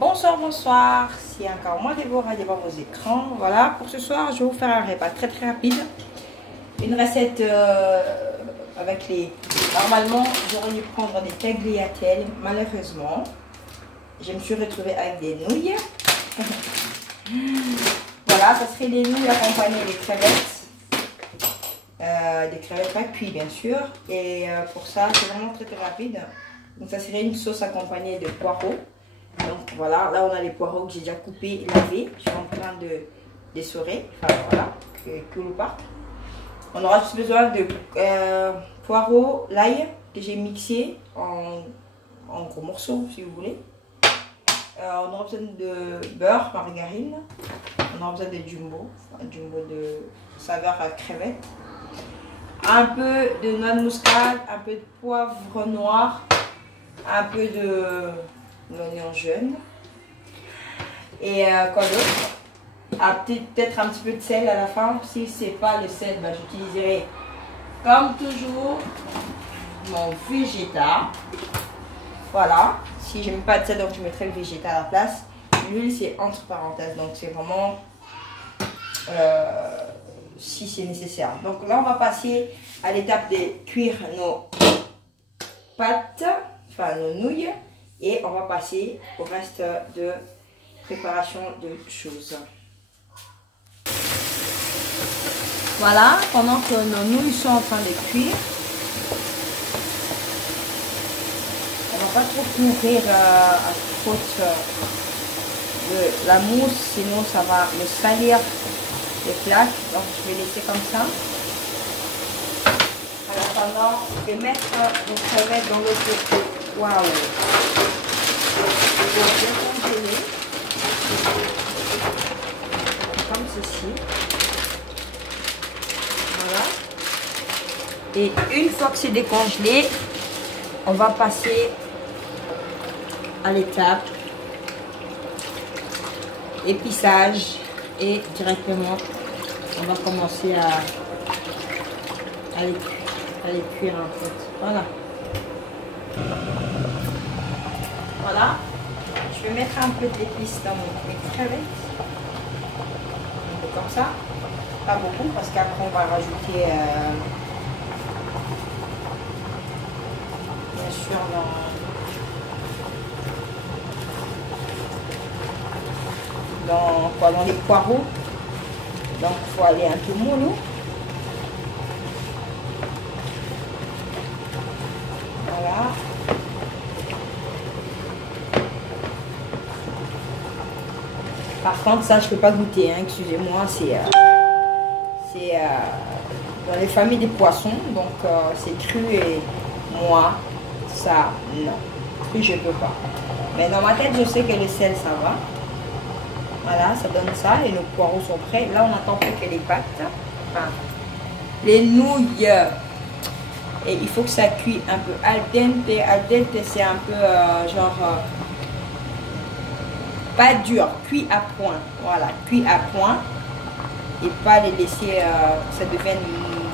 Bonsoir, bonsoir, c'est encore moi Déborah devant vos écrans. Voilà, pour ce soir, je vais vous faire un repas très rapide. Une recette avec les... Normalement, j'aurais dû prendre des tagliatelles. Malheureusement, je me suis retrouvée avec des nouilles. Voilà, ça serait des nouilles accompagnées des crevettes. Des crevettes pas cuites, bien sûr. Et pour ça, c'est vraiment très rapide. Donc, ça serait une sauce accompagnée de poireaux. Donc voilà, là on a les poireaux que j'ai déjà coupés et lavés. Je suis en train de dessorer. Enfin voilà, que l'on parte. On aura juste besoin de poireaux, l'ail que j'ai mixé en gros morceaux si vous voulez. On aura besoin de beurre, margarine. On aura besoin de jumbo, jumbo de saveur à crevette. Un peu de noix de muscade, un peu de poivre noir, un peu de l'oignon jaune et quoi d'autre, peut-être un petit peu de sel à la fin. Si c'est pas le sel, ben, j'utiliserai comme toujours mon végétal. Voilà, si je n'aime pas de sel, donc je mettrai le végétal à la place. L'huile c'est entre parenthèses, donc c'est vraiment si c'est nécessaire. Donc là on va passer à l'étape de cuire nos pâtes, enfin nos nouilles. Et on va passer au reste de préparation de choses. Voilà, pendant que nos nouilles sont en train de cuire, on ne va pas trop couvrir à faute de la mousse, sinon ça va me salir les plaques. Donc je vais laisser comme ça. En attendant de mettre nos crevettes dans l'autre. Waouh! Bien congeler comme ceci. Voilà. Et une fois que c'est décongelé, on va passer à l'étape épissage et directement on va commencer à les cuire en fait. Voilà. Voilà. Je vais mettre un peu d'épices dans mes crevettes. Un peu comme ça. Pas beaucoup parce qu'après on va rajouter bien sûr dans les poireaux. Donc il faut aller un peu mollo. Voilà. Par contre, ça, je ne peux pas goûter, hein, excusez-moi, c'est dans les familles des poissons, donc c'est cru et moi, ça, non. Cru, je ne peux pas. Mais dans ma tête, je sais que le sel, ça va. Voilà, ça donne ça et nos poireaux sont prêts. Là, on attend plus que les pâtes, enfin, les nouilles. Et il faut que ça cuit un peu al dente. Al dente, c'est un peu genre... pas dur, cuit à point. Voilà, cuit à point. Et pas les laisser, ça devienne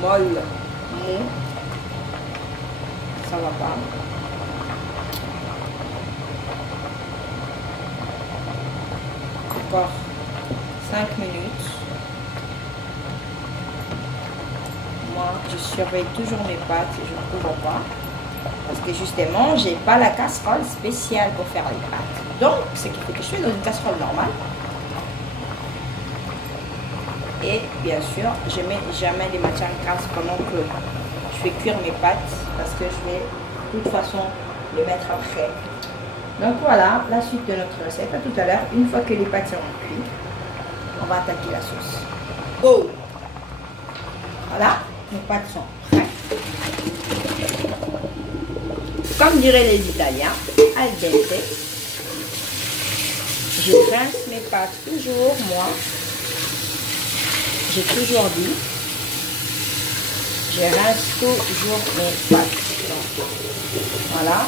molle, mou. Ça va pas. Encore 5 minutes. Moi, je surveille toujours mes pâtes et je ne couvre pas. Parce que justement, j'ai pas la casserole spéciale pour faire les pâtes. Donc, ce qui fait que je fais dans une casserole normale. Et bien sûr, je mets jamais des matières grasses pendant que je fais cuire mes pâtes. Parce que je vais de toute façon les mettre après. Donc voilà, la suite de notre recette. À tout à l'heure. Une fois que les pâtes seront cuites, on va attaquer la sauce. Go! Voilà, nos pâtes sont prêtes. Comme diraient les Italiens, al dente. Je rince mes pâtes toujours, moi. J'ai toujours dit. Je rince toujours mes pâtes. Donc, voilà.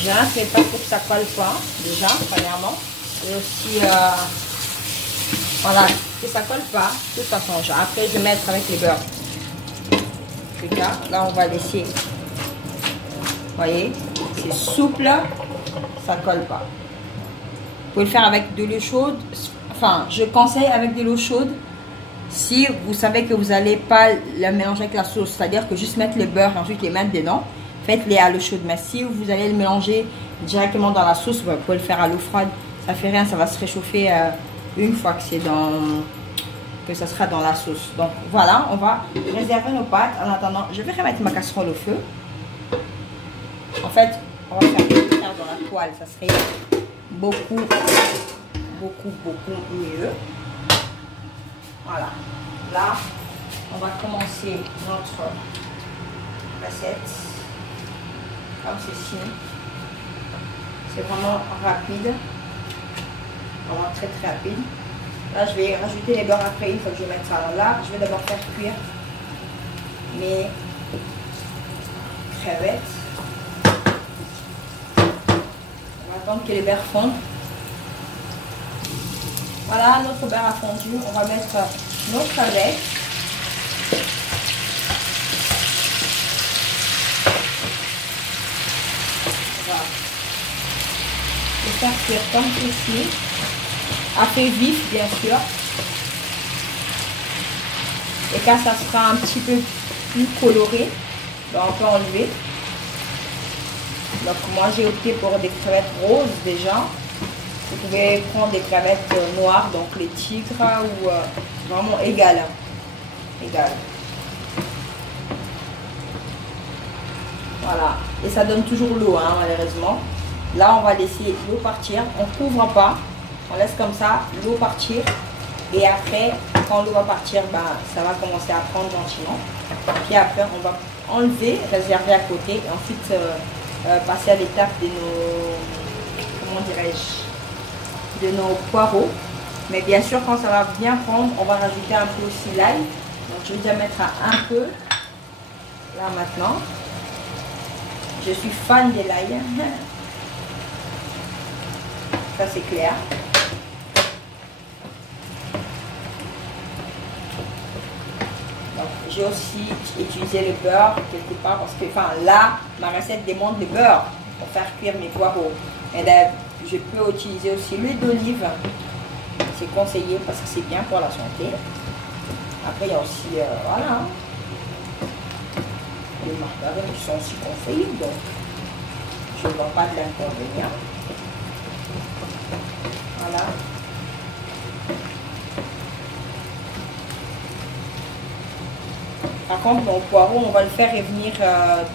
Je rince mes pâtes pour que ça colle pas, déjà, premièrement. Et aussi, voilà, que ça colle pas. De toute façon, après, je vais mettre avec les beurres. paprika. Là, on va laisser. Vous voyez, c'est souple, ça colle pas. Vous pouvez le faire avec de l'eau chaude. Enfin, je conseille avec de l'eau chaude si vous savez que vous n'allez pas le mélanger avec la sauce. C'est-à-dire que juste mettre le beurre et ensuite les mettre dedans. Faites-les à l'eau chaude. Mais si vous allez le mélanger directement dans la sauce, vous pouvez le faire à l'eau froide. Ça fait rien, ça va se réchauffer une fois que c'est que ça sera dans la sauce. Donc voilà, on va réserver nos pâtes. En attendant, je vais remettre ma casserole au feu. En fait, on va faire dans la toile. Ça serait beaucoup mieux. Voilà. Là, on va commencer notre recette comme ceci. C'est vraiment rapide. Vraiment très rapide. Là, je vais rajouter les beurres après une fois que je vais mettre ça là. Je vais d'abord faire cuire mes crevettes. On va attendre que les beurres fondent. Voilà, notre beurre a fondu. On va mettre nos crevettes. Voilà. Et faire cuire comme ceci. À feu vif, bien sûr. Et quand ça sera un petit peu plus coloré, ben on peut enlever. Donc moi j'ai opté pour des crevettes roses déjà. Vous pouvez prendre des crevettes noires, donc les tigres ou vraiment égales. Voilà. Et ça donne toujours l'eau, hein, malheureusement. Là on va laisser l'eau partir. On ne couvre pas. On laisse comme ça l'eau partir. Et après, quand l'eau va partir, ben, ça va commencer à prendre gentiment. Puis après, on va enlever, réserver à côté. Et ensuite, passer à l'étape de nos... Comment dirais-je, de nos poireaux. Mais bien sûr, quand ça va bien prendre, on va rajouter un peu aussi l'ail. Donc, je vais déjà mettre un peu. Là, maintenant. Je suis fan de l'ail. Ça, c'est clair. J'ai aussi utilisé le beurre quelque part parce que, enfin là, ma recette demande le beurre pour faire cuire mes poireaux. Et là, je peux utiliser aussi l'huile d'olive. C'est conseillé parce que c'est bien pour la santé. Après, il y a aussi, voilà, les margarines qui sont aussi conseillées. Donc, je ne vois pas de l'inconvénient. Voilà. Par contre, mon poireau, on va le faire revenir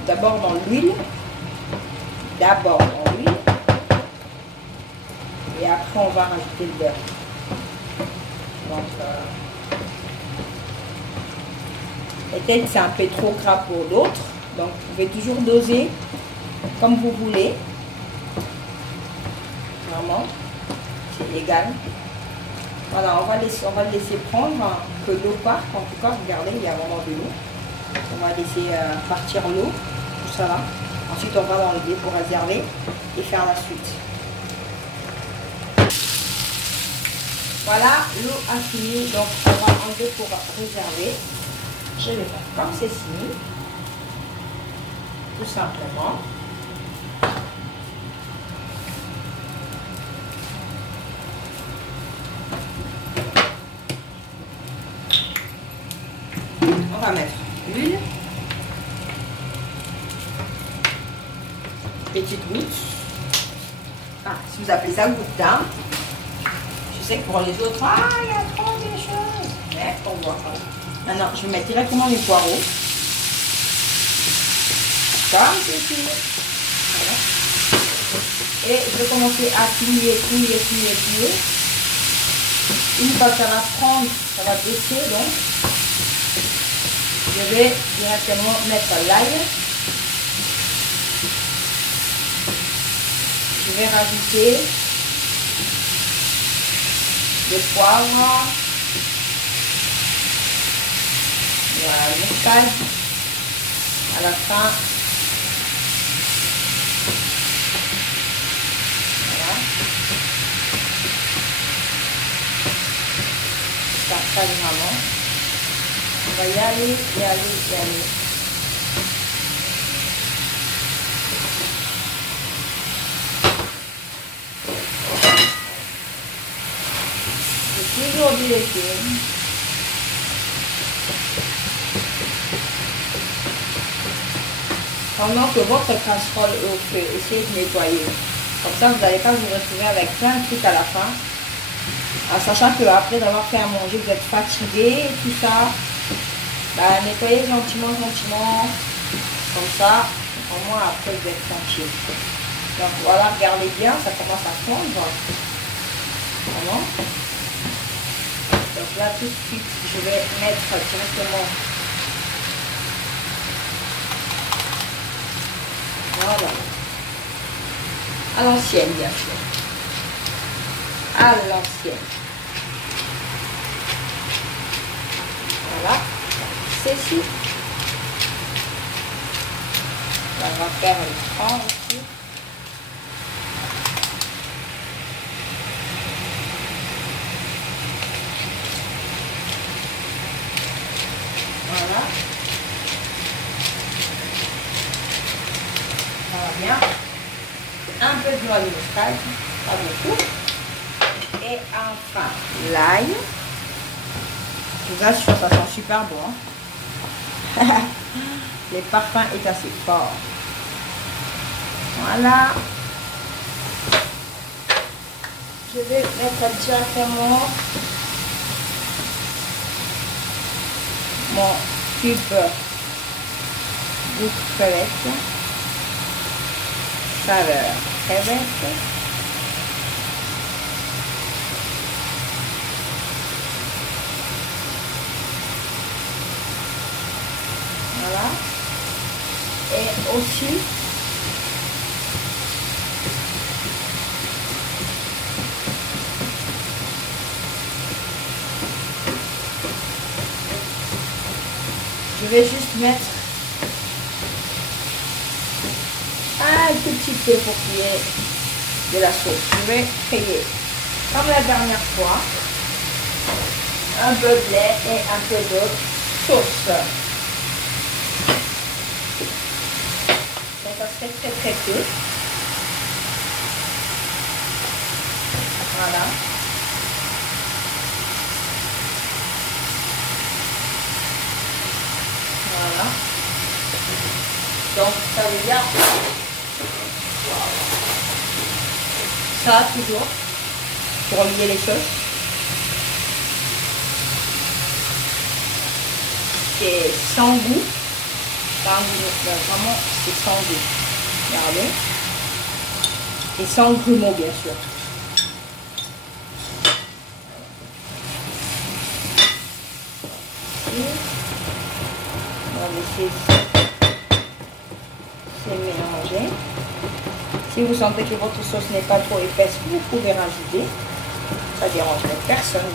d'abord dans l'huile. Et après, on va rajouter le beurre. Donc, peut-être c'est un peu trop gras pour d'autres. Donc, vous pouvez toujours doser comme vous voulez. Vraiment, c'est égal. Voilà, on va le laisser prendre, que l'eau parte. En tout cas, regardez, il y a vraiment de l'eau. On va laisser partir l'eau, tout ça là. Ensuite, on va l'enlever pour réserver et faire la suite. Voilà, l'eau a fini, donc on va enlever pour réserver. Je vais faire comme ceci, tout simplement. On va mettre l'huile, petite goutte, si vous appelez ça goutte d'âme. Je sais que pour les autres, il y a trop de choses, mais pour voir. Maintenant, je vais mettre directement les poireaux, comme ceci. Voilà. Et je vais commencer à plier. Une fois que ça va prendre, ça va baisser donc. Je vais directement mettre l'ail. Je vais rajouter le poivre. Voilà, le moutarde. À la fin. Voilà. Ça vraiment. On va y aller. toujours vérifier. Pendant que votre casserole est au feu, essayez de nettoyer. Comme ça, vous n'allez pas vous retrouver avec plein de trucs à la fin. En sachant que après d'avoir fait à manger, vous êtes fatigué et tout ça. Bah, nettoyez gentiment, gentiment. Comme ça, au moins après vous êtes tranquille. Donc voilà, regardez bien, ça commence à fondre. Vraiment. Donc là, tout de suite, je vais mettre directement. Voilà. À l'ancienne, bien sûr. À l'ancienne. Voilà. Ceci. On va faire le prendre aussi. Voilà. Ça va bien. Un peu de noix de muscade, pas beaucoup. Et enfin, l'ail. Je vous assure, ça sent super bon. Le parfum est assez fort. Voilà. Je vais mettre directement mon cube de crevettes. Saveur crevette. Voilà. Et aussi je vais juste mettre un tout petit peu pour qu'il y ait de la sauce. Je vais créer, comme la dernière fois, un peu de lait et un peu de sauce. Donc ça serait très très peu. Voilà. Voilà. Donc ça veut dire ça toujours pour lier les choses. C'est sans goût. Vraiment c'est sans goût. Regardez. Et sans grumeaux bien sûr. On va laisser se mélanger. Si vous sentez que votre sauce n'est pas trop épaisse, vous pouvez rajouter. Ça ne dérange personne.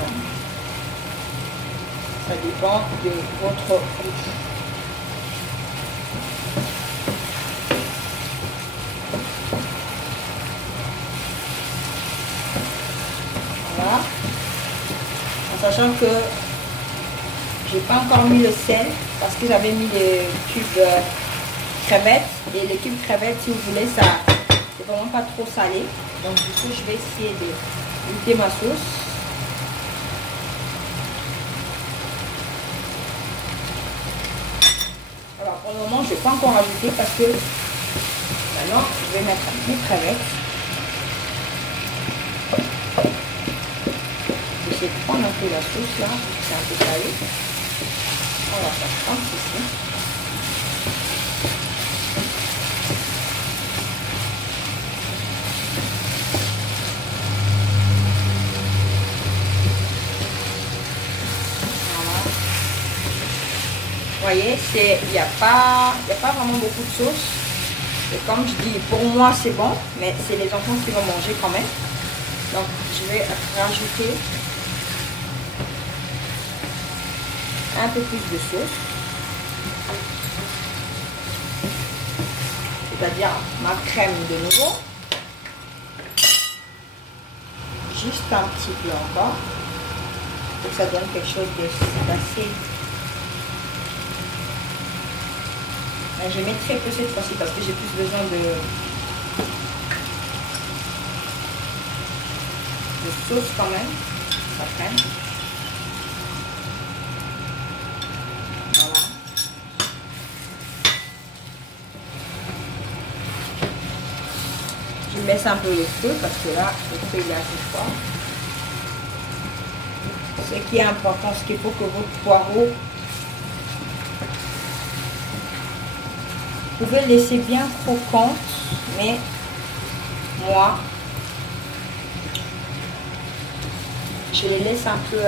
Ça dépend de votre goût. Voilà. En sachant que j'ai pas encore mis le sel parce que j'avais mis les cubes crevettes. Et les cubes crevettes, si vous voulez, ça c'est vraiment pas trop salé. Donc du coup, je vais essayer de goûter ma sauce. Alors pour le moment, je ne vais pas encore ajouter parce que maintenant, je vais mettre mes crevettes. Je vais prendre un peu la sauce là, c'est un peu salé. On va faire comme ceci. Vous voyez, il n'y a pas vraiment beaucoup de sauce. Et comme je dis, pour moi c'est bon, mais c'est les enfants qui vont manger quand même. Donc je vais rajouter un peu plus de sauce. C'est-à-dire ma crème de nouveau. Juste un petit peu encore. Pour que ça donne quelque chose d'assez... Je mets très peu cette fois-ci parce que j'ai plus besoin de sauce quand même. Ça crème. baisse un peu le feu parce que là, le feu il est assez fort. Ce qui est important, c'est qu'il faut que votre poireau, vous pouvez le laisser bien croquante, mais moi, je les laisse un peu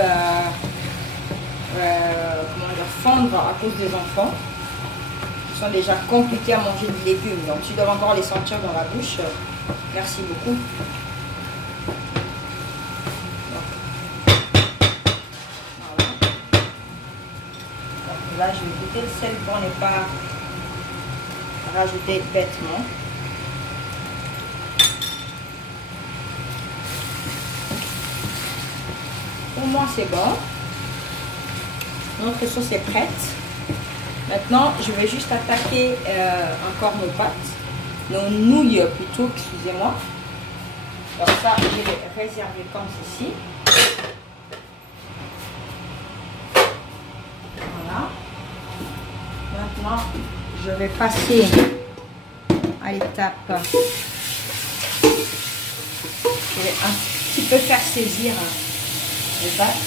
comment dire, fondre à cause des enfants. Ils sont déjà compliqués à manger des légumes, donc tu dois encore les sentir dans la bouche. Merci beaucoup. Voilà. Donc là, je vais goûter le sel pour ne pas rajouter bêtement. Pour moi, c'est bon. Notre sauce est prête. Maintenant, je vais juste attaquer encore nos pâtes, nos nouilles plutôt, excusez-moi. Donc ça, je vais réserver comme ceci. Voilà. Maintenant, je vais passer à l'étape. Je vais un petit peu faire saisir les pâtes.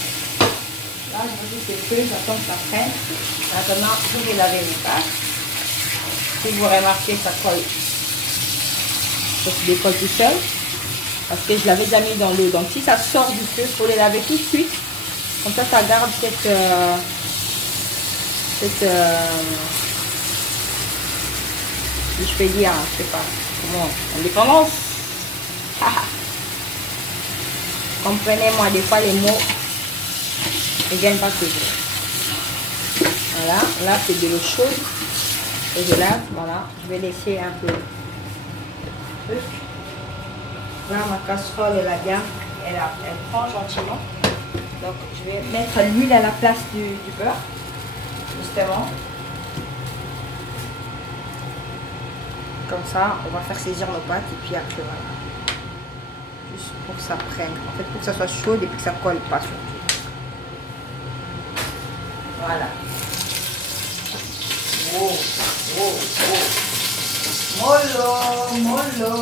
Là, je rajoute le feu, j'attends que ça prenne. Maintenant, je vais laver les pâtes. Si vous remarquez, ça colle. Ça se décolle tout seul. Parce que je l'avais déjà mis dans l'eau. Donc, si ça sort du feu, il faut les laver tout de suite. Comme ça, ça garde cette je peux dire, je sais pas comment, indépendance. Comprenez-moi, des fois, les mots ne viennent pas toujours. Voilà, là c'est de l'eau chaude et je lave, voilà, je vais laisser un peu. Là ma casserole elle a bien, elle prend gentiment. Donc je vais mettre l'huile à la place du beurre, justement. Comme ça, on va faire saisir nos pâtes et puis après voilà. Juste pour que ça prenne. En fait, pour que ça soit chaud et puis que ça colle pas surtout. Voilà. Oh, oh, oh. Mollo, mollo.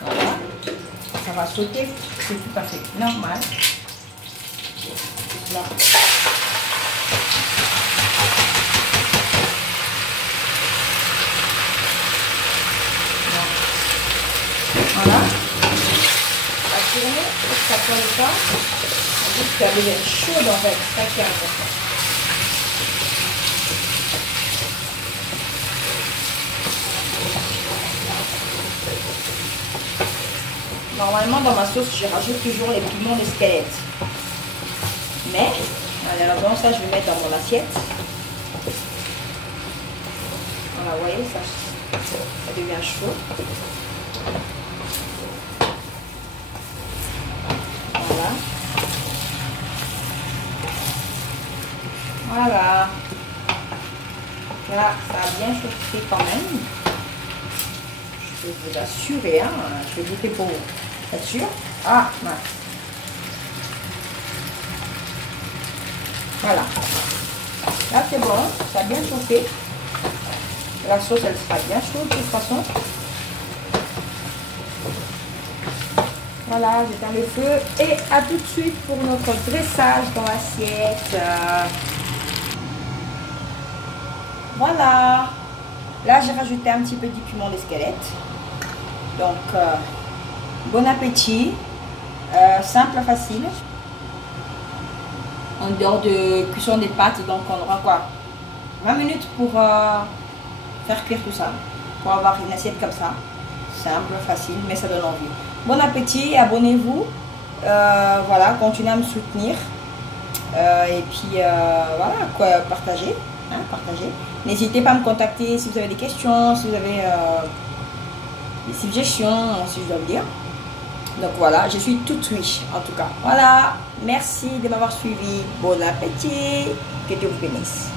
Voilà. Ça va sauter, c'est tout à fait normal. Là. Voilà. Ça colle pas. En plus, ça devient chaud en fait. C'est ça qui est important. Normalement, dans ma sauce, je rajoute toujours les piments de squelette. Mais, alors ça, je vais mettre dans mon assiette. Voilà, vous voyez, ça devient chaud. Voilà. Voilà. Là, ça a bien chauffé quand même. Je vais vous assurer, hein. Je vais goûter pour vous. Être sûr? Ah, ouais. Voilà. Là, c'est bon. Ça a bien chauffé. La sauce, elle sera bien chaude de toute façon. Voilà, j'éteins le feu et à tout de suite pour notre dressage dans l'assiette. Voilà. Là, j'ai rajouté un petit peu du piment de squelette. Donc, bon appétit. Simple, facile. En dehors de cuisson des pâtes, donc on aura quoi? 20 minutes pour faire cuire tout ça. Pour avoir une assiette comme ça. Simple, facile, mais ça donne envie. Bon appétit, abonnez-vous. Voilà, continuez à me soutenir. Et puis, voilà, quoi, partagez. Hein, partagez. N'hésitez pas à me contacter si vous avez des questions, si vous avez des suggestions, si je dois le dire. Donc voilà, je suis toute oui, en tout cas. Voilà, merci de m'avoir suivi. Bon appétit, que Dieu vous bénisse.